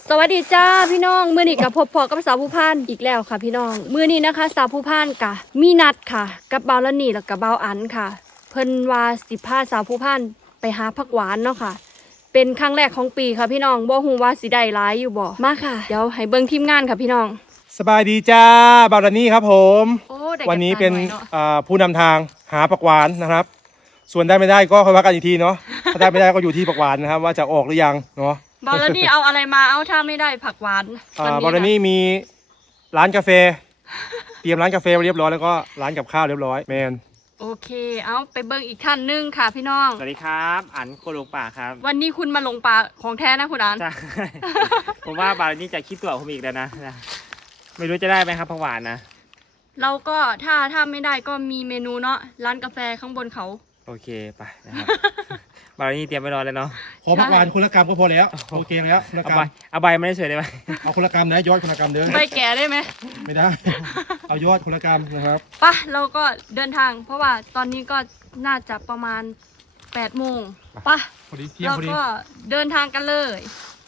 สวัสดีจ้าพี่น้องมื้อนี้กับพอกับสาวผู้พานอีกแล้วค่ะพี่น้องมื้อนี้นะคะสาวผู้พานกะมีนัดค่ะกับเบาละนี่แล้วกับเบาอันค่ะเพิ่นว่าสิพาสาวผู้พานไปหาผักหวานเนาะค่ะเป็นครั้งแรกของปีค่ะพี่น้องบ่ฮู้ว่าสิได้หลายอยู่บ่มาค่ะเดี๋ยวให้เบิ่งทีมงานค่ะพี่น้องสบายดีจ้าบาวดานี่ครับผม วันนี้เป็นผู้นำทางหาผักหวานนะครับส่วนได้ไม่ได้ก็ค่อยว่ากันอีกทีเนาะถ้าได้ไม่ได้ก็อยู่ที่ผักหวานนะครับว่าจะออกหรือยังเนาะบาลานี่เอาอะไรมาเอาถ้าไม่ได้ผักหวานบาวดานี่มีร้านกาแฟเตรียมร้านกาแฟไว้เรียบร้อยแล้วก็ร้านกับข้าวเรียบร้อยแมนโอเคเอาไปเบิ่งอีกท่านนึงค่ะพี่น้องสวัสดีครับอันโคโลป่าครับวันนี้คุณมาลงป่าของแท้นะคุณอันใช่ ผมว่าบาร์นี้จะคิดตัวผมอีกแล้วนะไม่รู้จะได้ไหมครับผักหวานนะเราก็ถ้าไม่ได้ก็มีเมนูเนาะร้านกาแฟข้างบนเขาโอเคไปนะครับบาร์นี้เตรียมไปรอเลยเนาะขอผักหวานคนละกรัมก็พอแล้วโอเคแล้วคนละกรัมเอาใบไม่ได้เฉยได้ไหมเอาคนละกรัมนะยอดคนละกรัมเด้อใบแก่ได้ไหมไม่ได้เอายอดคนละกรัมนะครับปะเราก็เดินทางเพราะว่าตอนนี้ก็น่าจะประมาณ8 โมงปะเราก็เดินทางกันเลย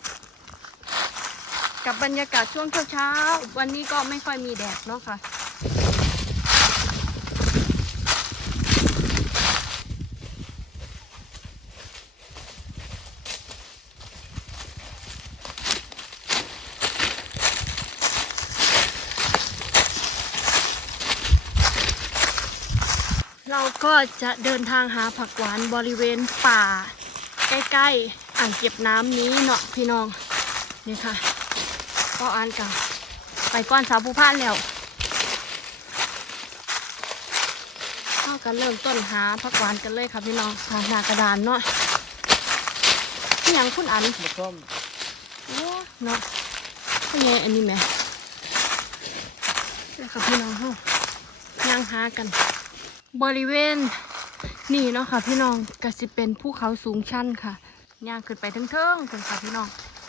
กับบรรยากาศช่วงเช้าวันนี้ก็ไม่ค่อยมีแดดเนาะค่ะเราก็จะเดินทางหาผักหวานบริเวณป่าใกล้ๆอ่างเก็บน้ำนี้เนาะพี่น้องนี่ค่ะก็อ่านกันไปก้อนสาวผู้พานแล้วเข้ากันเริ่มต้นหาผักหวานกันเลยค่ะพี่น้องหน้ากระดานเนาะที่ยังคุณอันส้มโอ้เนาะก็ยังอันนี้ไหมนี่ค่ะพี่น้องเขาย่างหากันบริเวณนี่เนาะค่ะพี่น้องก็จะเป็นภูเขาสูงชันค่ะย่างขึ้นไปทั้งเทิงกันค่ะพี่น้อง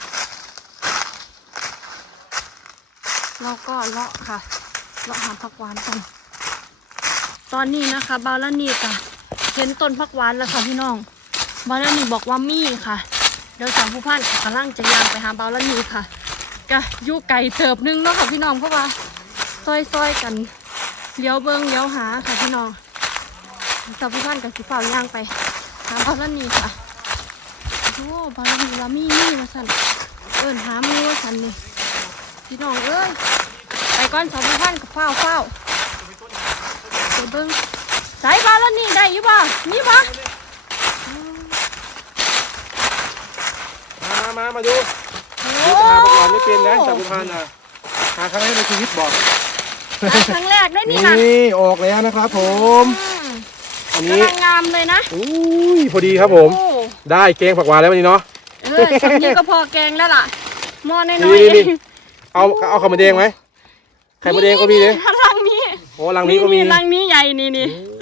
เราก็เลาะค่ะเลาะหาผักหวานกันตอนนี้นะคะบาลานี่ค่ะเห็นต้นผักหวานแล้วค่ะพี่น้องบาลานี่บอกว่ามีค่ะเดี๋ยวสาวผู้พันกำลังจะย่างไปหาบาลานี่ค่ะก็อยู่ไก่เติบนึงเนาะค่ะพี่น้องเพราะว่าซอยกันเลี้ยวเบิ้งเลี้ยวหาค่ะพี่น้องสาวผู้พันกับสีฟ้าย่างไปหาบาลานี่ค่ะโอ้บาลานี่ว่ามีมาสั่นหามีว่าสั่นนี่พี่น้องไปก้อนสาวผู้พันกับเฝ้าเดี๋ยวเบิ้งสายบาลานี่ได้อยู่ป่ะนี่ป่ะมาดูนี่จะหาผักหวานไม่เป็นนะสาวผู้พันนะหาครั้งแรกในชีวิตบอกครั้งแรกได้นี่นะนี่ออกแล้วนะครับผมอันนี้งามเลยนะอุ้ยพอดีครับผมได้แกงผักหวานแล้ววันนี้เนาะตอนนี้ก็พอแกงแล้วล่ะหม้อน้อยๆเอาไข่มดแดงไหมไข่มดแดงก็มีเลยรังนี้โอ้รังนี้ก็มีรังนี้ใหญ่นี่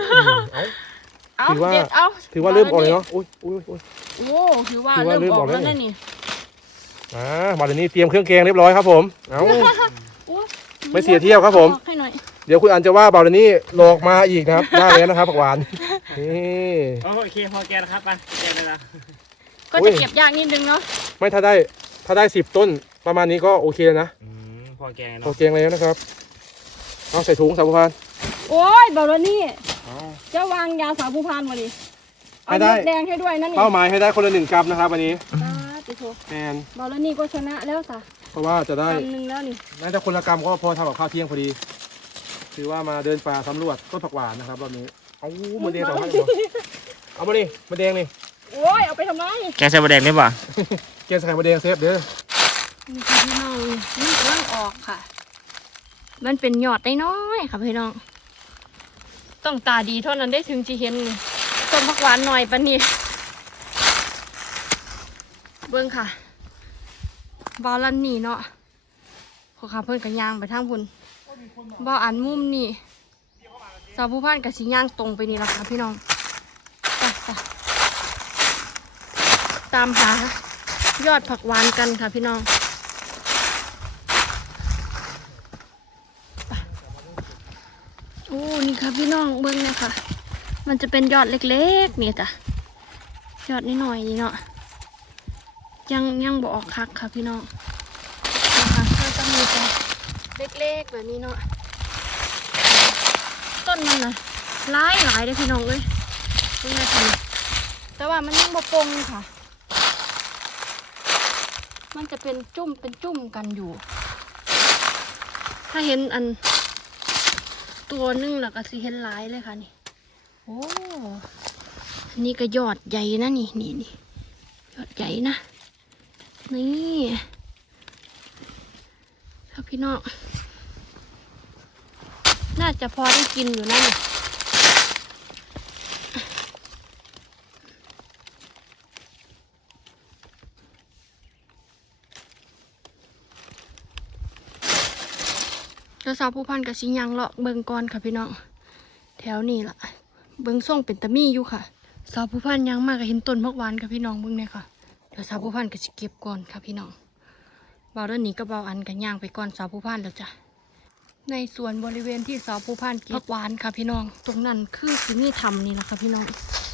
ถือว่าเริ่มออกเลยเนาะอุ้ยโอ้ถือว่าเริ่มออกแล้วนี่มาเดี๋ยวนี้เตรียมเครื่องแกงเรียบร้อยครับผมเอาไม่เสียเที่ยวครับผมเดี๋ยวคุณอันจะว่าเบาเดี๋ยวนี้หลอกมาอีกนะครับได้แล้วนะครับผักหวานนี่โอเคพอแกแล้วครับไปแกเลยนะก็จะเก็บยากนิดนึงเนาะไม่ถ้าได้10 ต้นประมาณนี้ก็โอเคแล้วนะพอแกงแล้วนะครับเอาใส่ถุงสาวผู้พานโอ้ยเบาแล้วนี่จะวางยาสาวผู้พานมาดิเอาหมดแดงให้ด้วยนั่นเป้าหมายให้ได้คนละ1 กรัมนะครับวันนี้แมนเบาแล้วนี่ก็ชนะแล้วจ้ะเพราะว่าจะได้ 1 แล้วนี่น่าจะคนละกรัมก็พอทำกับข้าวเที่ยงพอดีถือว่ามาเดินป่าสำรวจต้นผักหวานนะครับรอบนี้เอามาแดง2 อันเอามาดิมาแดงนี่โอ้ยเอาไปทำไมแกใส่มาแดงได้ป่ะแกใส่มาแดงเซฟเด้อนี่ค่ะพี่น้องนี่กำลังออกค่ะมันเป็นหยอดน้อยค่ะพี่น้องต้องตาดีเท่านั้นได้ถึงจะเห็นต้นผักหวานหน่อยปะนี่เบิ้งค่ะบอลลันนี่เนาะพอขาเพิ่นกันย่างไปทางพุ่นบออันมุมนี่สาวผู้พันกับสีย่างตรงไปนี่ละค่ะพี่น้องตามหายอดผักหวานกันค่ะพี่น้องโอ้นี่ค่ะพี่น้องเบิ้งเนี่ยค่ะมันจะเป็นยอดเล็กๆนี่จ้ะยอดนิดหน่อยนี่เนาะยังบอกคักค่ะพี่น้องก็มีแต่เล็กๆแบบนี้เนาะต้นมันน่ะหลายเลยพี่น้องเอ้ยนี่ไงค่ะแต่ว่ามันยังบ่ปงค่ะมันจะเป็นจุ่มกันอยู่ถ้าเห็นอันตัวนึงแล้วก็สิเห็นหลายเลยค่ะนี่โอ้อันนี้ก็ยอดใหญ่นะนี่ยอดใหญ่นะนี่ครับพี่น้องน่าจะพอได้กินอยู่นะนี่แล้วสาวผู้พันกับสิยังเลาะเบิงก่อนค่ะพี่น้องแถวนี้ล่ะเบิงส่งเป็นตะมี่อยู่ค่ะสาวผู้พันยังมากกับเห็นต้นพักหวานค่ะพี่น้องเบิงเนี่ยค่ะเดี๋ยวสาวผู้พันก็จะเก็บก่อนค่ะพี่น้องเบาเรื่องนี้ก็เบาอันกันย่างไปก่อนสาวผู้พันแล้วจ้ะในส่วนบริเวณที่สาวผู้พันเก็บพักหวานค่ะพี่น้องตรงนั้นคือสิมีทำนี่แหละค่ะพี่น้อง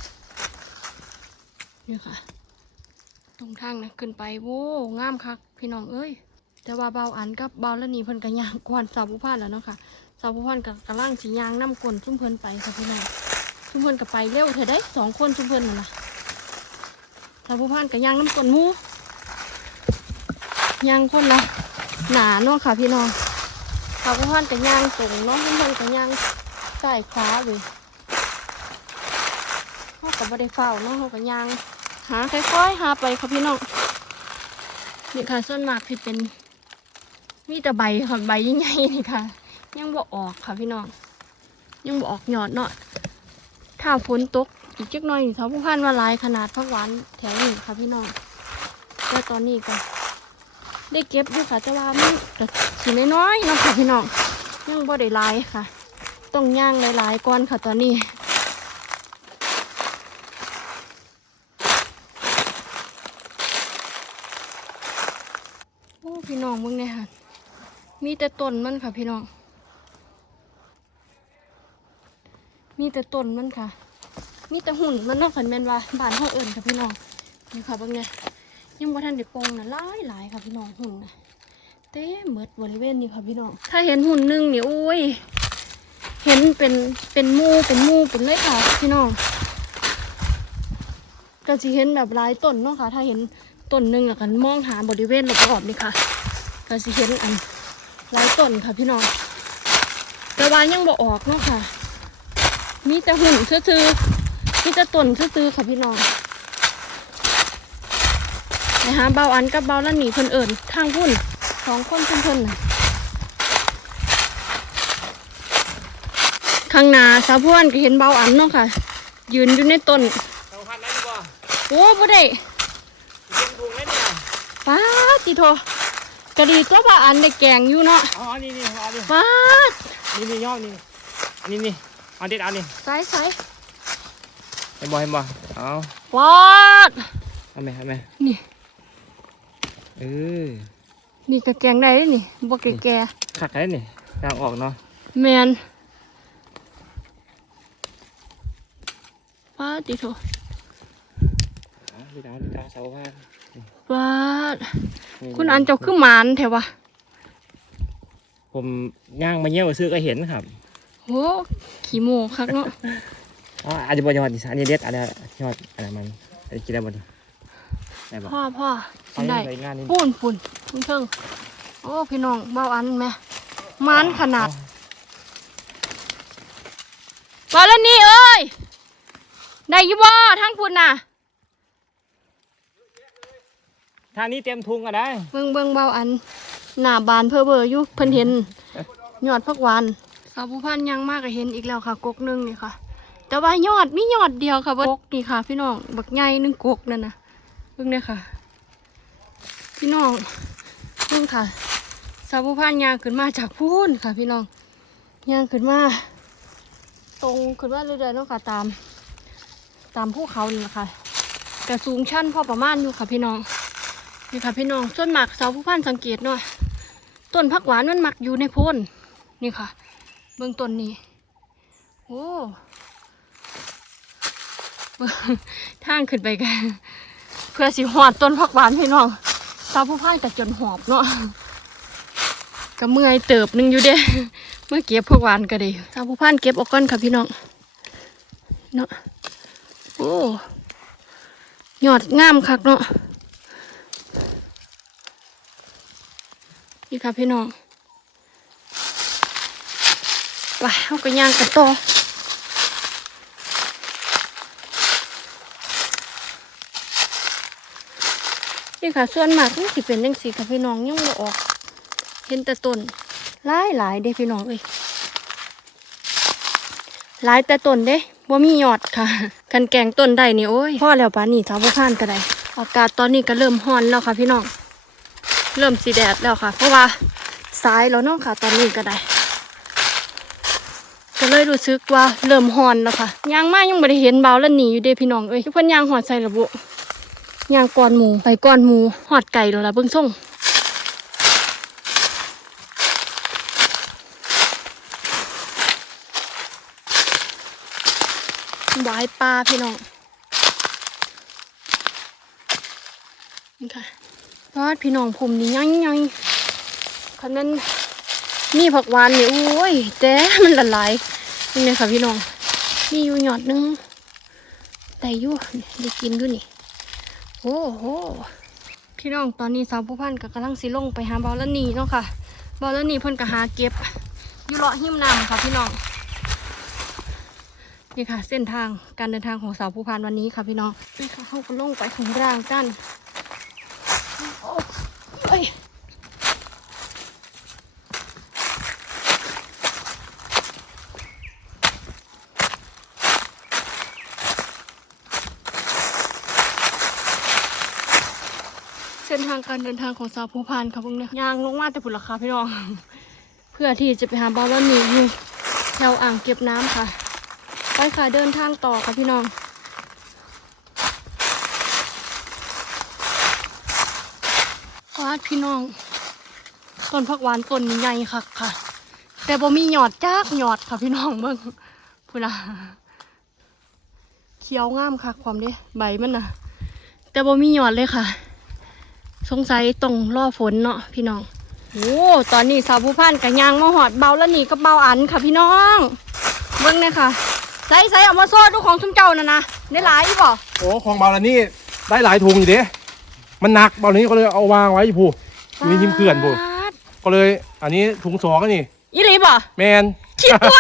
นี่ค่ะตรงทางนะขึ้นไปโว้งามค่ะพี่น้องเอ้ยแต่ว่าเบาอันกับเบาแล้วนี่เพิ่นกันย่างก่อนสาวผู้พันแล้วเนาะค่ะสาวผู้พันกับกระล่างสียางน้ำกลนชุ่มเพิ่นไปค่ะพี่น้องชุ่มเพิ่นกับไปเร็วเธอได้2 คนชุ่มเพิ่นน่ะนะสาวผู้พันกับยางน้ำกลนหมูยางคนละหนาเนาะค่ะพี่น้องสาวผู้พันกับยางตรงเนาะชุ่มเพิ่นกับยางใส่ขวาเลยเขากับบ่ได้เฝ้าเนาะเขากับยางหาค่อยๆหาไปค่ะพี่น้องนี่ค่ะส่วนมากที่เป็นมีแต่ใบค่ะใบใหญ่ๆนี่ค่ะยังบ่ออกค่ะพี่น้องยังบ่ออกยอดเนาะถ้าฝนตกอีกจักหน่อยสาวผู้พันว่าหลายขนาดผักหวานแถวนี้ค่ะพี่น้องแต่ตอนนี้ก็ได้เก็บอยู่ค่ะแต่ว่ามันก็สิน้อยๆเนาะค่ะพี่น้องยังบ่ได้หลายค่ะต้องย่างหลายๆก่อนค่ะตอนนี้โอ้พี่น้องมึงเนี่ยค่ะมีแต่ต้นมันค่ะพี่น้องมีแต่ต้นมันค่ะมีแต่หุ่นมันเนาะขันแมนว่าบ้านเฮาเอิญค่ะพี่น้องนี่ค่ะบางเนี่ยยังบ่ทันได้ปงนะหลายค่ะพี่น้องหุ่นนะเต็มหมดบริเวณนี้ค่ะพี่น้องถ้าเห็นหุ่นหนึ่งนี่โอ้ยเห็นเป็นหมูเป็นเลยค่ะพี่น้องก็จะเห็นแบบหลายต้นเนาะค่ะถ้าเห็นต้นหนึ่งแล้วกันมองหาบริเวณรอบๆนี่ค่ะก็จะเห็นอันหลายต้นค่ะพี่น้องแต่ว่ายังบ่ออกเนาะค่ะมีแต่หุ่นซื่อๆมีแต่ต้นซื่อๆค่ะพี่น้องนะคะเบาอันกับเบาละหนีเพิ่นเอิญทางพุ่น2 คนเพิ่นน่ะข้างหน้าสาวพวนก็เห็นเบาอันเนาะค่ะยืนอยู่ในต้นสาวพันธุ์นั้นบ่โอ้บ่ได้เต็มถุงเลยเนี่ยป้าติโทกะดีตัวเบาอันได้แกงอยู่เนาะอ๋อนี่เอาดิป้านี่ยอดนี่อันนี้เอาเด็ดเอานี่ใส่เห็นบ่เอาป้าเอาไหมนี่ นี่ก็แกงได้นี่บ่แก่ขัดได้นี่กลางออกเนาะๆแมนป้าติโทดีดาวสาวพันธุ์ป้าคุณอันเจ้าคือหมานแถวะผมย่างมาเยี่ยวซื้อก็เห็นครับโอ้ขี้โมคักเนาะอ๋ออันนี้บนยอดดิอันนี้เด็ดอันนี้ยอดอันนั้นมันอันนี้กินได้บ่ดิได้บ่พ่อกินได้ไปงานนี้ปุ่นเชิงโอ้พี่น้องเบาอันไหมมันขนาดมาแล้วนี่เอ้ยได้อยี่บ่ทั้งพุ่นน่ะทางนี้เต็มทุงก็ได้เบิ่งเบาอันหน้าบานเพ้อเบออยู่เพิ่นเห็นยอดผักหวานสาวผู้พันยังมากก็เห็นอีกแล้วค่ะกกหนึงนี่ค่ะ แต่ว่ายอดมียอดเดียวค่ะกกนี่ค่ะ พี่น้องบักใหญ่1 กกนั่นน่ะเบิ่งเนี่ยค่ะพี่น้องเบิ่งค่ะสาวผู้พันย่างขึ้นมาจากพูนค่ะพี่น้องย่างขึ้นมาตรงขึ้นมาเรื่อยๆเนาะค่ะตามภูเขานี่แหละค่ะแต่สูงชันพอประมาณอยู่ค่ะพี่น้องนี่ค่ะพี่น้องส่วนหมากสาวผู้พันสังเกตเนาะต้นผักหวานมันหมักอยู่ในโพนนี่ค่ะเบื้องต้นนี้โอ้ทางขึ้นไปกันเพื่อสิหอดต้นผักหวานพี่น้องสาวผู้พันกับจนหอบเนาะก็เมื่อยเติบหนึงอยู่เด้ เมื่อเก็บผักหวานก็ได้สาวผู้พันเก็บออกก่อนค่ะพี่น้องเนาะโอ้ยอดงามคักเนาะนี่ค่ะพี่น้องไปเอากระย่างกันต่อนี่ค่ะส่วนมากมันสิเป็นจังซี่ค่ะพี่น้องยังบ่ออกเห็นแต่ต้นหลายเด้พี่น้องเอ้ยหลายแต่ต้นเด้บ่มียอดค่ะกันแกงต้นได้นี่โอ้ยพอแล้วปานนี้สาวผู้พานก็ได้อากาศตอนนี้ก็เริ่มร้อนแล้วค่ะพี่น้องเริ่มสิแดดแล้วค่ะเพราะว่าสายแล้วเนาะค่ะตอนนี้ก็ได้ก็เลยรู้สึกว่าเริ่มร้อนแล้วค่ะยางมายังบ่ได้เห็นเบาแล้วหนีอยู่เด้พี่น้องเอ้ยเพิ่นยางหอดใส่ระบุยางก่อนหมูไปก่อนหมูหอดไก่แล้วล่ะเบิ่งส่งหวายปลาพี่น้องนี่ค่ะพอดพี่น้องผมนี่ยังคันนั้นมีผักหวานนี่โอ้ยแต่มันละลายนี่เลยค่ะพี่น้องมีอยู่หยอดนึงแต่อยู่ได้กินด้วยนี่โอ้โหพี่น้องตอนนี้สาวผู้พันก็กำลังสิลงไปหาบอลนี่เนาะค่ะบอลนี่เพิ่นก็หาเก็บอยู่เลาะหิมน้ำค่ะพี่น้องนี่ค่ะเส้นทางการเดินทางของสาวผู้พันวันนี้ค่ะพี่น้องนี่ค่ะเขาก็ลงไปถึงรางกันโอ้ยเส้นทางการเดินทางของสาวผู้พันค่ะพวกนี้ยางลงมาแต่ผุดราคาพี่น้อง เพื่อที่จะไปหาบอลนี่อยู่แถวอ่างเก็บน้ำค่ะไปค่ะเดินทางต่อค่ะพี่น้องว้าพี่น้องต้นผักหวานต้นนี้ใหญ่ค่ะค่ะแต่บ่มีหยอดจ้ากหยอดค่ะพี่น้องเบิ่งพูน่ะเขียวงามค่ะความนี้ใบมันน่ะแต่บ่มีหยอดเลยค่ะสงสัยต้องรอฝนเนาะพี่น้องโอ้ตอนนี้สาวผู้พันกับยางมาหอดเบาแล้วนี่ก็เบาอันค่ะพี่น้องเบิ่งเนี่ยค่ะใส่เอามาโซ่ดูของชุ่มเจ้าน่ะนะได้หลายอีบ่โอ้ของเบาลานี่ได้หลายถุงอยู่เด้มันหนักเบาลานี่ก็เลยเอาวางไว้อยู่ผู้อยู่ในหิมเขื่อนผู้ก็เลยอันนี้ถุง2ก็นี่อีหลีบ่แมนคิดว่า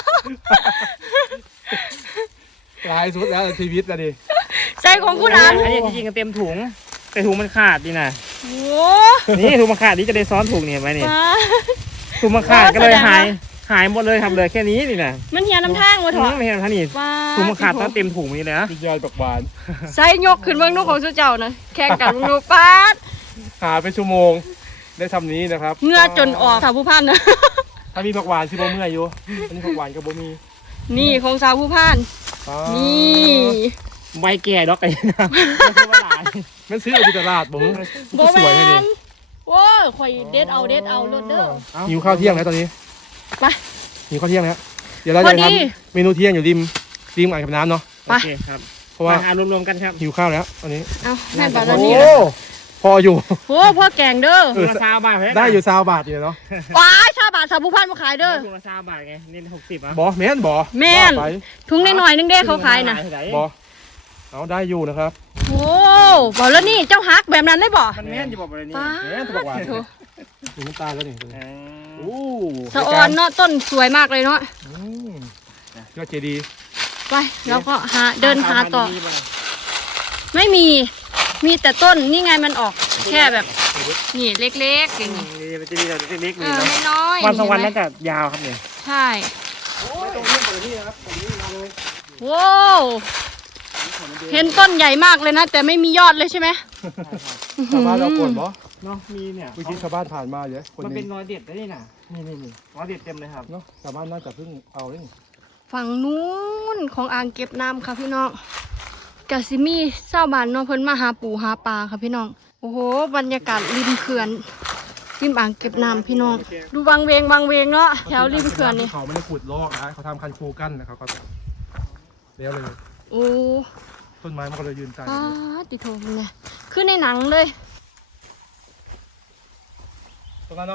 หลายสุดแล้วชีวิตแล้วดิใส่ของคุณอันอันนี้จริงๆก็เต็มถุงแต่ถุงมันขาดดีนะโอ้นี่ถุงมันขาดนี่จะได้ซ้อนถุงเนี่ยไว้นี่ป้าถุงมันขาดโอ้ก็เลยแสดงว่าหายหมดเลยครับเหลยแค่นี้นี่นะมันเหี่ยน้ำทางวะเถอะไม่เห็นท่านี่ป้าถุงมันขาดต้องเต็มถุงนี่เลยนะสุดยอดปักหวานใส่ยกขึ้นเบิ่งดูของชุ่มเจ้านะแข่งกันเบิ่งดูป้าดหาไปชั่วโมงได้ทำนี้นะครับเหงื่อจนออกสาวผู้พันนะถ้ามีผักหวานคือบ่เมื่อยอยู่อันนี้ผักหวานกับบ่มีนี่ของสาวผู้พันอ๋อนี่ใบแก่ดอกไอ้นะไม่ใช่ว่าหลายมันซื้อเอาที่ตลาดบ่มึงโบก็แมสวยให้ดินโอ้ยข่อยเด็ดเอาเลิศเด้อหิวข้าวเที่ยงแล้วตอนนี้ไปหิวข้าวเที่ยงแล้วเดี๋ยวเราพอจะดีทำเมนูเที่ยงอยู่ริมอ่างเก็บน้ำเนาะไปโอเคครับเพราะว่าอารวมๆกันครับหิวข้าวแล้วตอนนี้เอาแม่นบาลาโอ้นี่พออยู่โอ้พ่อแกงเด้อเออถุงละ20 บาทได้อยู่20 บาทอยู่เนาะว้ายชาวบ้านสาวผู้พันมาขายเด้อถุงละ20 บาทไงนี่60อ่ะบอแม่นบอแม่นว่าไปถุงน้อยๆนึงเด้เขาขายน่ะบอเอาได้อยู่นะครับโอ้บอกแล้วนี่เจ้าฮักแบบนั้นได้บ่มันแม่นอยู่บอกเลยนี่ป้าแม่นบอกว่าโถมีน้ำตาลแล้วนี่เออโอ้สะออนเนาะต้นสวยมากเลยเนาะอืมยอดเจดีย์ไปแล้วก็เดินหาต่อ ไม่มีแต่ต้นนี่ไงมันออกแค่แบบนี่เล็กๆอย่างนี้นี่มันจะมีแต่เล็กๆเอนี่อเนาะน้อยๆวันสองวันเห็น่านไหมจะยาวครับเนี่ยใช่ตรงนี้ตรงนี้นะครับตรงนี้มาเลยโว้วเห็นต้นใหญ่มากเลยนะ แต่ไม่มียอดเลยใช่ไหมชาวบ้านเรากดบอเนาะมีเนี่ยเมื่อกี้ชาวบ้านผ่านมาเยอะคนมันหเป็นึนงรอยเด็ดได้นี่นะนี่รอยเด็ดเต็มเลยครับเนาะชาวบ้านน่าจะเพิ่งเอาเลยฝั่งนู้นของอ่างเก็บน้ำค่ะพี่น้องกะซิมีเศร้าบานเนาะเพิ่นมาหาปูหาปลาค่ะพี่น้องโอ้โหบรรยากาศริมเขื่อนริมอ่างเก็บน้ำพี่น้อง ดูวังเวงเนาะแถวริมเขื่อนนี่เขาไม่ได้ขุดลอกนะเขาทำคันคูกั้นนะครับก็แล้วเลยโอ้ต้นไม้มันก็เลยยืนใจป้าติโถมันไงขึ้นในหนังเลยตรงนั้นเนาะ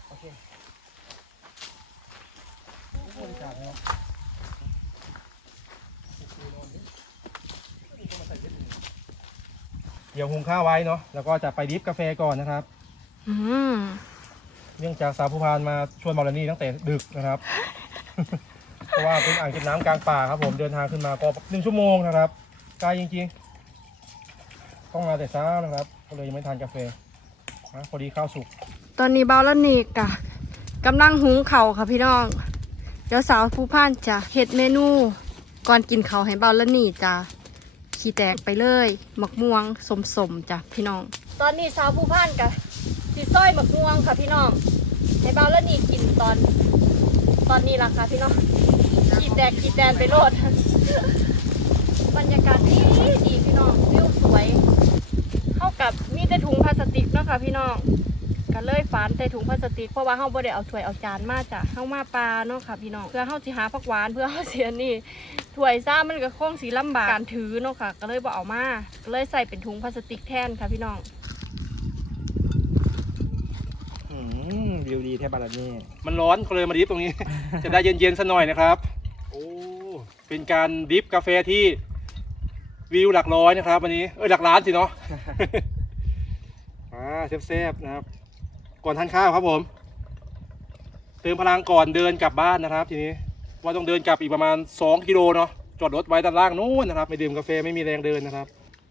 โอเคบริจาคแล้วเดี๋ยวหุงข้าวไว้เนาะแล้วก็จะไปดริฟกาแฟก่อนนะครับอืมเนื่องจากสาวผู้พานมาชวนมาลานี่ตั้งแต่ดึกนะครับ เพราะว่าเป็นอ่างเก็บน้ำกลางป่าครับผมเดินทางขึ้นมาก็1 ชั่วโมงนะครับไกลจริงๆต้องมาแต่เช้านะครับ ก็เลยยังไม่ทานกาแฟนะพอดีข้าวสุกตอนนี้เบาละนีกะกำลังหุงเข่าวค่ะพี่น้อง เดี๋ยวสาวผู้พ่านจะเฮ็ดเมนูก่อนกินเขาวให้เบาละนีจะขี้แตกไปเลยหมักม่วงสมๆจ้ะพี่น้อง ตอนนี้สาวผู้พ่านกะสีส้อยหมักม่วงค่ะพี่น้องให้เบาละนีกินตอนนี้ล่ะค่ะพี่น้องขี้แตกขี้แตนไปโลด บรรยากาศดีดีพี่น้องวิวสวยเข้ากับมีแต่ถุงพลาสติกเนาะค่ะพี่น้องก็เลยฝานแต่ถุงพลาสติกเพราะว่าเฮาบ่ได้เอาถ้วยเอาจานมาจ้ะเฮามาปลาเนาะค่ะพี่น้องเพื่อเฮาสิหาผักหวานเพื่อเฮาเสียนี่ถ้วยซ่ามันก็คงสิลำบากการถือเนาะค่ะก็เลยบ่เอามาก็เลยใส่เป็นถุงพลาสติกแทนค่ะพี่น้องวิวดีแทบบาลานี่มันร้อนก็เลยมาดริฟตรงนี้ จะได้เย็นๆสักหน่อยนะครับโอ้เป็นการดริฟกาแฟที่วิวหลักร้อยนะครับวันนี้หลักล้านสิเนาะ แซ่บๆนะครับก่อนทานข้าวครับผมเติมพลังก่อนเดินกลับบ้านนะครับทีนี้ว่าต้องเดินกลับอีกประมาณ2 กิโลเนาะจอดรถไว้ด้านล่างนู้นนะครับไม่ดื่มกาแฟไม่มีแรงเดินนะครับ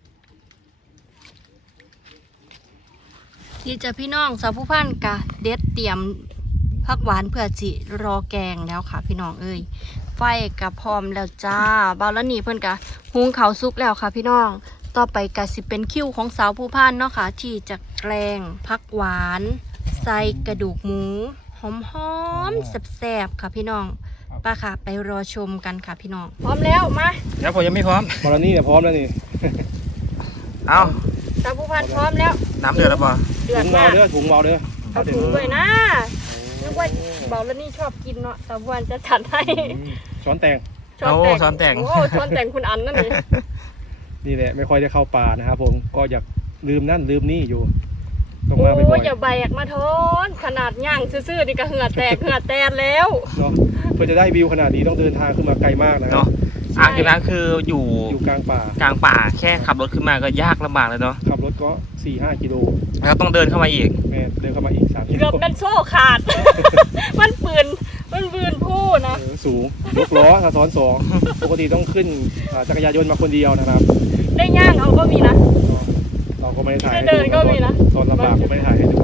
นี่จะพี่น้องสาวผู้พันกะเด็ดเตรียมผักหวานเพื่อสิรอแกงแล้วค่ะพี่น้องเอ้ยไฟกะพร้อมแล้วจ้าเบาแล้วนี่เพิ่นกะหุงข้าวสุกแล้วค่ะพี่น้องต่อไปกะสิเป็นคิวของสาวผู้พันเนาะค่ะที่จะแกงผักหวานใส่กระดูกหมูหอมๆแซ่บๆค่ะพี่น้องป้าค่ะไปรอชมกันค่ะพี่น้องพร้อมแล้วมาเดี๋ยวผมยังไม่พร้อมบอลนี่เนี่ยพร้อมแล้วนี่เอาสาวผู้พันพร้อมแล้วน้ำเดือดแล้วป่ะเดือดถุงมาเบาก เด้อถุงเบาเด้อเอาถุงด้วยนะนึกว่าเบาแล้วนี่ชอบกินเนาะสาวผู้พันจะจัดให้ช้อนแตงช้อนแต่งโอ้ช้อนแต่งคุณอันนั่นนี่นี่แหละไม่ค่อยได้เข้าป่านะครับผมก็อยากลืมนั่นลืมนี่อยู่ต้องโอ้มาบ่อยอย่าแบกมาทอนขนาดย่างซื่อๆนี่ก็เหงื่อแตกเหงื่อแตนแล้วๆเนาะเพื่อจะได้วิวขนาดนี้ต้องเดินทางขึ้นมาไกลมากนะครัเนาะบอ่างเก็บน้ำคืออยู่อยู่กลางป่ากลางป่าแค่ขับรถขึ้นมาก็ยากลำบากเลยเนาะขับรถก็ 4-5 กิโลแล้วต้องเดินเข้ามาอีกแม่เดินเข้ามาอีก3 กิโลเกือบเป็นโซ่ขาด มันปืนผู้นะสูงยกล้อถ้าซ้อน2 ปกติต้องขึ้นจักรยานยนต์มาคนเดียวนะครับได้ย่างเอาก็มีนะเราก็ไม่ได้ถ่ายให้ได้เดินก็มีนะตอนลำบากก็ไม่ได้ถ่ายให้ดู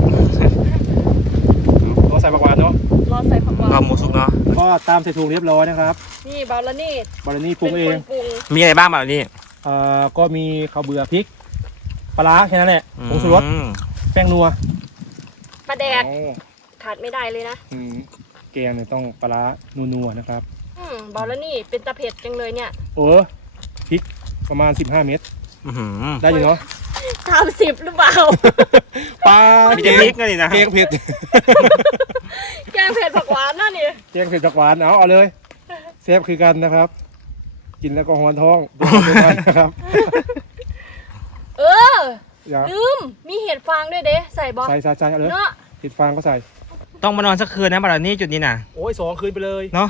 ก็ใส่ผักหวานเนาะรอใส่ผักหวาก็นหมูสุกเนาะก็ตามใส่ถุงเรียบร้อยนะครับนี่เบาแล้วนี่บารนี่ปรุงเองป็นคนปรุงมีอะไรบ้างแบบนี้ก็มีข้าวเบื่อพริกปลาร้าแค่นั้นแหละผงชูรสอืมแป้งนัวปลาแดกอ๋อขาดไม่ได้เลยนะแกงเนี่ยต้องปลาร้านัวๆนะครับเบาแล้วนี่เป็นตะเผ็ดจังเลยเนี่ยพริกประมาณ15 เม็ดอื้อหือได้อยู่เนาะ 30หรือเปล่าปลามีแต่พริกก็นี่นะแกงเผ็ดแกงเผ็ดผักหวานนั่นนี่แกงเผ็ดจากหวานเอาเลยเซฟคือกันนะครับ กินแล้วก็หอนท้องดูกันนะครับเอออย่าลืมมีเห็ดฟางด้วยเด้ใส่บอใส่เอาเลยเนาะติดฟางก็ใส่ต้องมานอนสักคืนนะบาลานี่จุดนี้นะโอ้ย2 คืนไปเลยเนาะ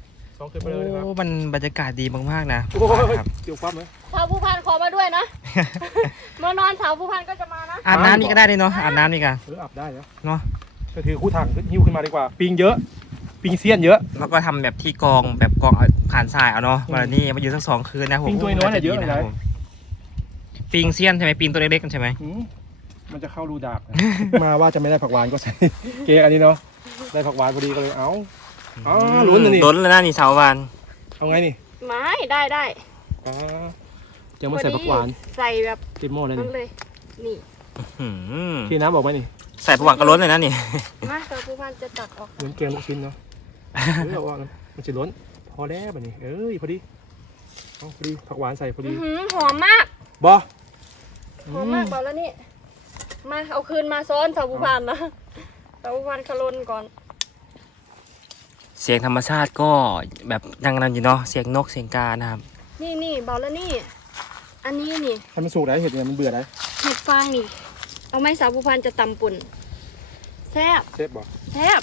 2 คืนไปเลยนะครับโอ้มันบรรยากาศดีมากๆนะโอ้ยครับเกี่ยวปั๊บไหมสาวผู้พันขอมาด้วยนะ เมื่อนอนสาวผู้พันก็จะมานะอาบน้ำนี่ก็ได้เลยเนาะอาบน้ำนี่กันอาบได้แล้วเนาะก็ถือคู่ถังหิ้วขึ้นมาดีกว่า ปิงเยอะ ปิงเซียนเยอะแล้วก็ทำแบบที่กองแบบกองเอาผ่านทรายเอาเนาะบาลานี่มาอยู่สัก2 คืนนะผมปิงตัวน้อยเนี่ยเยอะเลยครับผมปิงเซียนใช่ไหมปิงตัวเล็กๆกันใช่ไหมมันจะเข้ารูดาบนะ มาว่าจะไม่ได้ผักหวานก็ใส่ เกอันนี้เนาะได้ผักหวานพอดีก็เลยเอาลุ้นนะนี่ลุ้นแล้วนะนี่เสาร์วันเอาไงนี่ไม่ได้ได้ยังไม่ใส่ผักหวานใส่แบบเต็มหม้อเลยนั้นี่นเลย นี่อืมที่น้ำบอกไหมนี่ใส่ผักหวานก็ล้นเลยนะนี่มาสาวผู้พันจะตักออกเหมือนแกงลูกชิ้นเนาะเอาว่ามันจะล้นพอแล้วแบบนี้พอดีเอาพอดีผักหวานใส่พอดีหอมมากบอหอมมากเบาแล้วนี่ มาเอาคืนมาซ้อนสาวผู้พันนะสาวผู้พันขลนก่อนเสียงธรรมชาติก็แบบยังนั้นอยู่เนาะเสียงนกเสียงกานะครับนี่เบาแล้วนี่ อันนี้นี่ให้มันสุกได้เห็ดเนี่ยมันเบื่อได้เห็ดฟางนี่ เอาไหมสาวผู้พันจะตำปุ่นแซ่บเชฟบอกแแซ่บ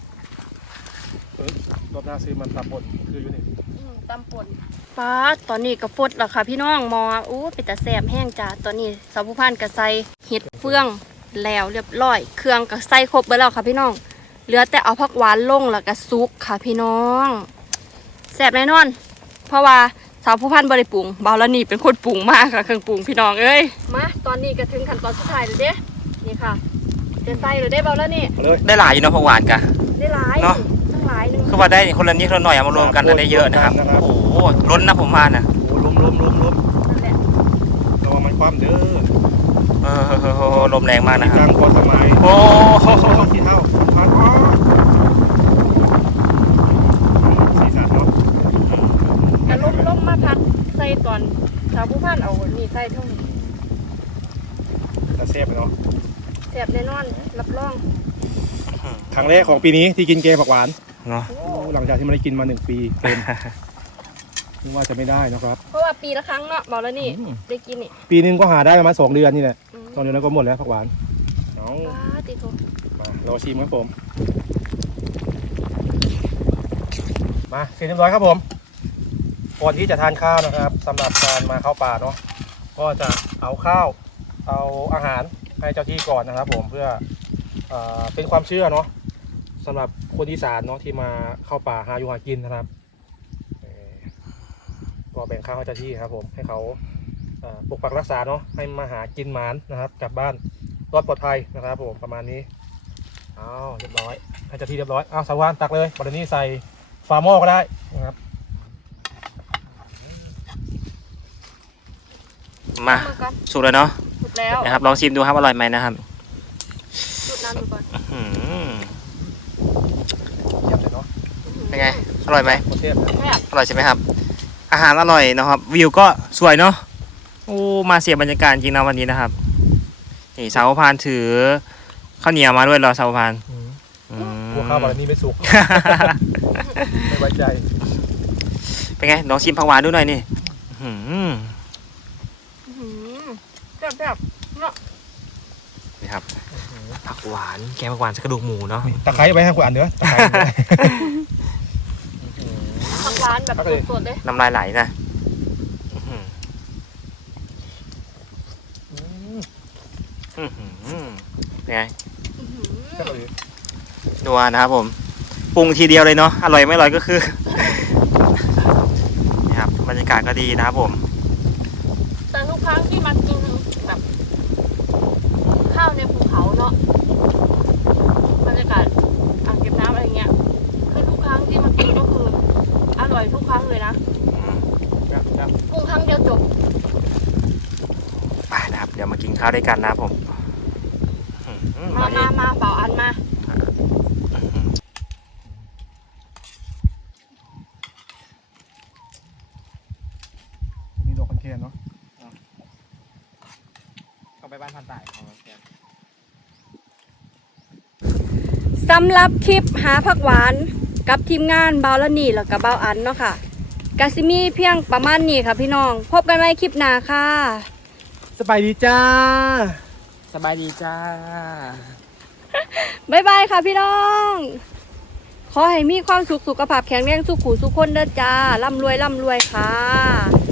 รอบหน้าซื้อมันตับบดคืออยู่นี่ตำป่นปลาตอนนี้ก็ฟดแล้วค่ะพี่น้องมออู้เป็นตาแซ่บแห้งจ้าตอนนี้สาวผู้พันก็ใส่เห็ดเฟืองแล้วเรียบร้อย เครื่องก็ใส่ครบไปแล้วค่ะพี่น้องเหลือแต่เอาผักหวานลงแล้วก็ซุปค่ะพี่น้องแซ่บแน่นอน เพราะว่าสาวผู้พันบริปรุงเบาแล้วนี่เป็นคนปรุงมากค่ะเครื่องปรุงพี่น้องเอ้ยมาตอนนี้ก็ถึงขั้นตอนสุดท้ายแล้วเด้นี่ค่ะจะใส่หรือได้เบาแล้วนี่เอาเลยได้หลายอยู่เนาะผักหวานกะได้หลายเนาะตั้งหลายหนึงคือว่าได้คนละนิดคนละหน่อยเอามารวมกันได้เยอะนะครับโอ้โหล้นนะผมว่านะโอ้ล้มนั่นแหละระวังมันคว่ำเด้อลมแรงมากนะคกรัลาบงพอสมัยโอ้โหกี่เท่าพันสีสันเนาะกระล้มมาพักใส่ตอนสาวผู้พันเอานี่ใส่เท่านี้จะเซฟเนาะแซ่บแน่นอนรับรองครั้งแรกของปีนี้ที่กินแกงผักหวานเนาะโอ้หลังจากที่ไม่ได้กินมา1 ปีเต็มนึกว่าจะไม่ได้นะครับเพราะว่าปีละครั้งเนาะบอกแล้วนี่ได้กินนี่ปีนึงก็หาได้ประมาณ2 เดือนนี่แหละอืม 2 เดือนนั้นก็หมดแล้วผักหวานเอาว้าติโตมารอชิมครับผมมาเสร็จเรียบร้อยครับผมก่อนที่จะทานข้าวนะครับสำหรับการมาเข้าป่าเนาะก็จะเอาข้าวเอาอาหารให้เจ้าที่ก่อนนะครับผมเพื่อเป็นความเชื่อเนาะสำหรับคนอีสานเนาะที่มาเข้าป่าหาอยู่หากินนะครับก็แบ่งข้าวให้เจ้าที่ครับผมให้เขาปกปักรักษาเนาะให้มาหากินหมานนะครับกลับบ้านรอดปลอดภัยนะครับผมประมาณนี้เอาเรียบร้อยให้เจ้าที่เรียบร้อยเอาสาวานตักเลยบัดนี้ใส่ฝาหม้อก็ได้นะครับมามาก่อนสุกแล้วเนาะสุกแล้วนะครับลองชิมดูครับอร่อยไหมนะครับสุดน้ำดูก่อนอืมเยี่ยมเลยเนาะเป็นไงอร่อยไหมโคตรเทพนะแซ่บอร่อยใช่ไหมครับ อาหารอร่อยนะครับวิวก็สวยเนาะโอ้มาเสียบรรยากาศจริงนะวันนี้นะครับนี่สาวพานถือข้าวเหนียวมาด้วยเหรอสาวพานอืมกลัวข้าวบัดนี้ไม่สุก ไม่ไว้ใจเป็นไงลองชิมผักหวานดูหน่อยนี่อื้อหือแซ่บแซ่บเนาะนี่ครับผักหวานแกงผักหวานใส่กระดูกหมูเนาะตะไคร้ไปให้กูอ่านเนื้อตะไคร้ผักหวานแบบสดๆเลยน้ำลายไหลนะอื้อหืออื้อหือเป็นไง นัวนะครับผมปรุงทีเดียวเลยเนาะอร่อยไม่อร่อยก็คือ นี่ครับบรรยากาศก็ดีนะครับผมแต่ทุกครั้งที่มากินแบบข้าวในภูเขาเนาะบรรยากาศอ่างเก็บน้ำอะไรเงี้ยคือทุกครั้งที่มากินก็คืออร่อยทุกครั้งเลยนะปรุงครั้งเดียวจบไปนะครับเดี๋ยวมากินข้าวด้วยกันนะครับผมอื้อหือมาเปล่าอันมามีดอกคันเคนเนาะก็ไปบ้านพันตายสำหรับคลิปหาผักหวานกับทีมงานเบาละนี่แล้วก็เบาอันเนาะค่ะกาซิมีเพียงประมาณนี้ค่ะพี่น้องพบกันไว้คลิปหน้าค่ะสบายดีจ้าสบายดีจ้าบ๊ายบายค่ะพี่น้อง ขอให้มีความสุขสุขภาพแข็งแรงสุขหูสุขคนเด้อจ้าร่ำรวยค่ะ